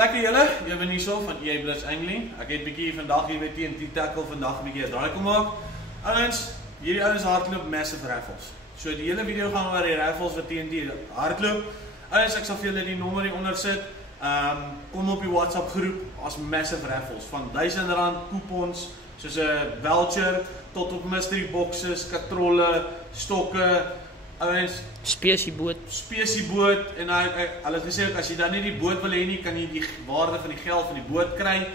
Lekker julle, jy ben hier so van EA Blitz Angling. Ek het bietjie vandag hier met TNT Tackle vandag 'n bietjie 'n draai kom maak. Ouens, hierdie ouens hardloop massive raffles. So die hele video gaan oor die raffles wat TNT hardloop. Ouens, ek sal vir julle die nommer hier onder sit. Kom op die WhatsApp groep, as massive raffles van R1000 coupons, soos 'n voucher tot op mystery boxes, katrolle, stokke. Ouens, spesieboot en hulle het gesê as jy dan nie die boot wil hê nie, kan jy die waarde van die geld van die boot kry.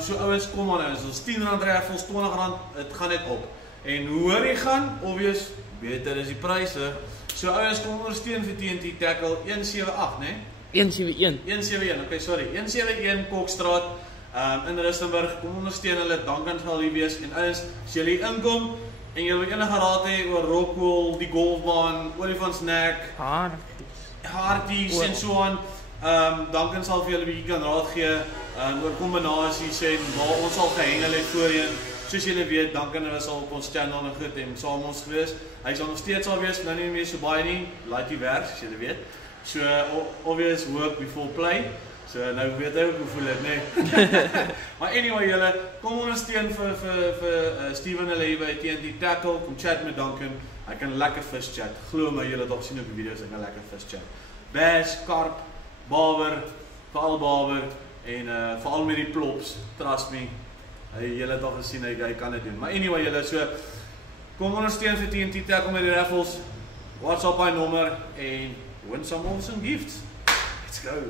So ouens, kom aan ouens, ons R10 raffles, R20, dit gaan net op. En hoe hoor jy gaan? Obvious, beter is die pryse. So ouens, kom ondersteun vir TNT Tackle 178, né? 171. 171, okay, sorry. 171 Kokstraat in Rustenburg. Kom ondersteun hulle, dankie sal hier wees. En ouens, as julle inkom en jy wil enige raad hê oor Rockwool, die golfbaan, Olifantsnek, Harties en so aan, Duncan sal vir julle 'n bietjie kan raad gee oor kombinasies en waar ons al gehengel het voorheen. Soos julle weet, Duncan was al op ons channel en goed en saam ons gewees. Hy sal nog steeds al wees, nou nie meer so baie nie, laat die werk, as julle weet. So obvious work before play. So nou weet hy ook hoe voel dit, nee. Maar anyway julle, kom ondersteun vir Steven hulle hier by TNT Tackle, kom chat met Duncan. Hy kan lekker vis chat. Glo my, julle het al sien op die video's, hy kan lekker vis chat. Bass, karp, baber, veral baber en veral met die plops, trust me. Julle het al gesien hy kan dit doen. Maar anyway julle, so kom ondersteun vir TNT Tackle met die raffles. WhatsApp my nommer en win some awesome gifts. Let's go.